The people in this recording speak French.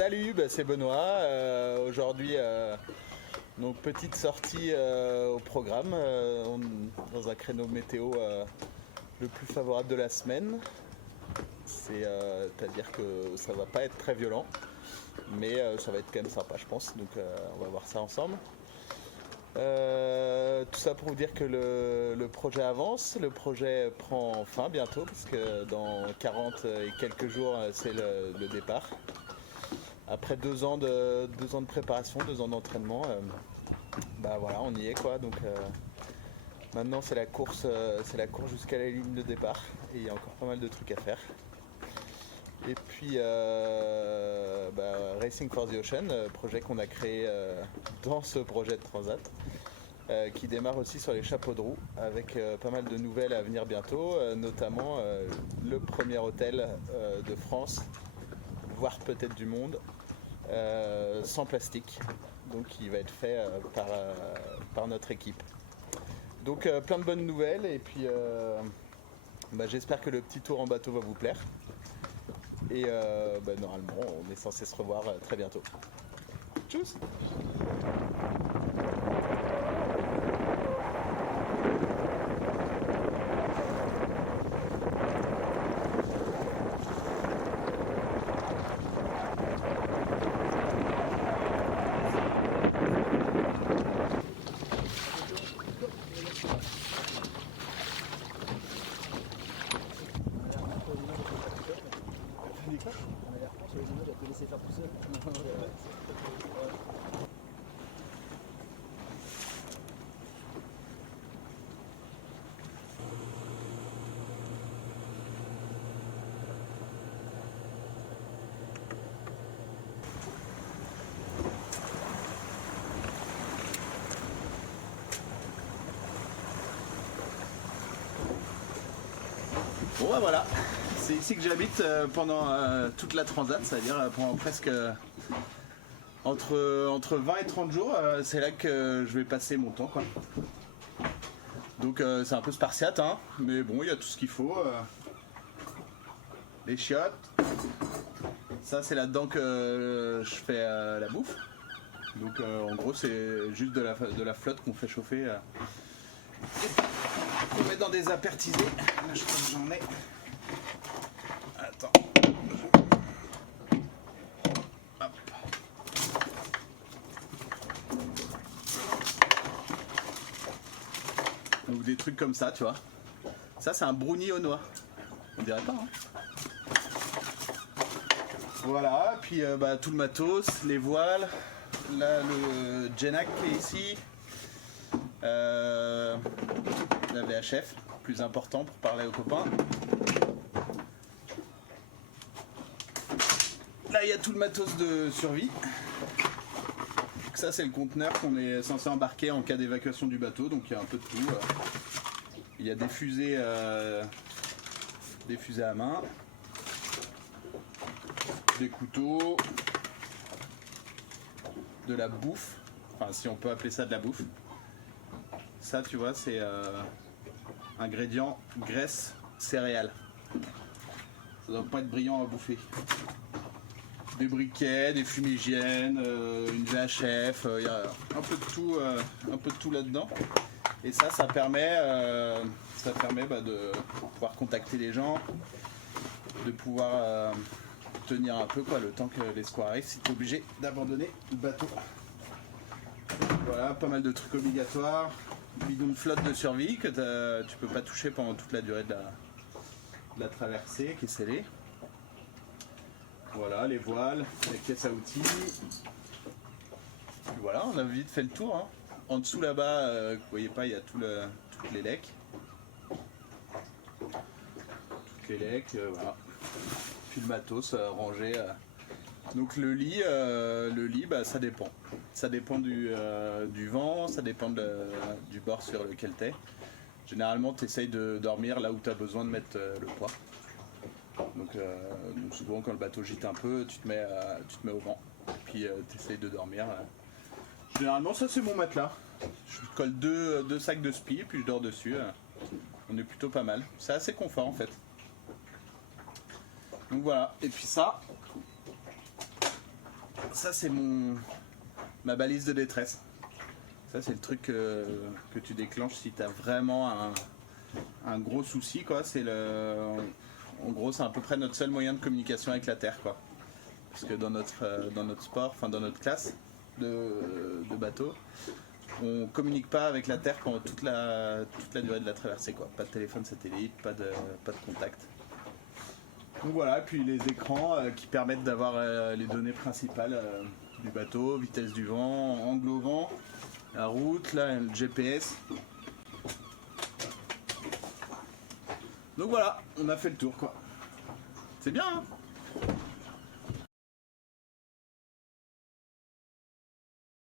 Salut, c'est Benoît. Aujourd'hui, donc petite sortie au programme dans un créneau météo le plus favorable de la semaine. C'est-à-dire que ça va pas être très violent, mais ça va être quand même sympa, je pense. Donc on va voir ça ensemble. Tout ça pour vous dire que le projet avance, le projet prend fin bientôt parce que dans 40 et quelques jours c'est le départ. Après 2 ans de préparation, 2 ans d'entraînement, voilà, on y est quoi. Donc maintenant c'est la course jusqu'à la ligne de départ et il y a encore pas mal de trucs à faire. Et puis Racing for the Ocean, projet qu'on a créé dans ce projet de Transat, qui démarre aussi sur les chapeaux de roue avec pas mal de nouvelles à venir bientôt, notamment le premier hôtel de France, voire peut-être du monde, sans plastique, donc qui va être fait par notre équipe. Donc plein de bonnes nouvelles et puis j'espère que le petit tour en bateau va vous plaire. Et normalement on est censé se revoir très bientôt. Tchuss. Bon voilà, c'est ici que j'habite pendant toute la transat, c'est-à-dire pendant presque entre 20 et 30 jours, c'est là que je vais passer mon temps quoi. Donc c'est un peu spartiate, hein, mais bon, il y a tout ce qu'il faut. Les chiottes, ça c'est là-dedans que je fais la bouffe. Donc en gros c'est juste de la flotte qu'on fait chauffer. Faut mettre dans des apertisés. Là, je crois que j'en ai. Attends. Hop. Donc des trucs comme ça, tu vois. Ça, c'est un brownie aux noix. On dirait pas, hein. Voilà, puis tout le matos, les voiles. Là, le Genac qui est ici. La VHF, plus important pour parler aux copains. Là, il y a tout le matos de survie. Donc ça, c'est le conteneur qu'on est censé embarquer en cas d'évacuation du bateau. Donc il y a un peu de tout. Il y a des fusées à main, des couteaux, de la bouffe. Enfin, si on peut appeler ça de la bouffe. Ça, tu vois, c'est ingrédient graisse céréales. Ça doit pas être brillant à bouffer. Des briquets, des fumigènes, une VHF, il y a un peu de tout là-dedans. Et ça permet de pouvoir contacter les gens, de pouvoir tenir un peu le temps que les secours arrivent si tu es obligé d'abandonner le bateau. Voilà, pas mal de trucs obligatoires. Bidon de flotte de survie que tu peux pas toucher pendant toute la durée de la traversée qui est scellée. Voilà, les voiles, les caisses à outils. Et voilà, on a vite fait le tour, hein. En dessous là-bas, vous voyez pas, il y a toutes les lecs. Toutes les lecs, voilà. Puis le matos rangé. Donc le lit, ça dépend. Ça dépend du vent, ça dépend du bord sur lequel tu es. Généralement, tu essayes de dormir là où tu as besoin de mettre le poids. Donc souvent, quand le bateau gîte un peu, tu te mets au vent. Et puis tu essayes de dormir. Généralement, ça c'est mon matelas. Je colle deux sacs de spi, puis je dors dessus. On est plutôt pas mal. C'est assez confort en fait. Donc voilà. Et puis ça, ça c'est ma balise de détresse. Ça c'est le truc que tu déclenches si tu as vraiment un gros souci, quoi. En gros, c'est à peu près notre seul moyen de communication avec la Terre, quoi. Parce que dans notre sport, enfin dans notre classe de bateau, on communique pas avec la Terre pendant toute la durée de la traversée, quoi. Pas de téléphone satellite, pas de contact. Donc voilà, et puis les écrans qui permettent d'avoir les données principales du bateau, vitesse du vent, angle au vent, la route, là, le GPS. Donc voilà, on a fait le tour, quoi. C'est bien, hein.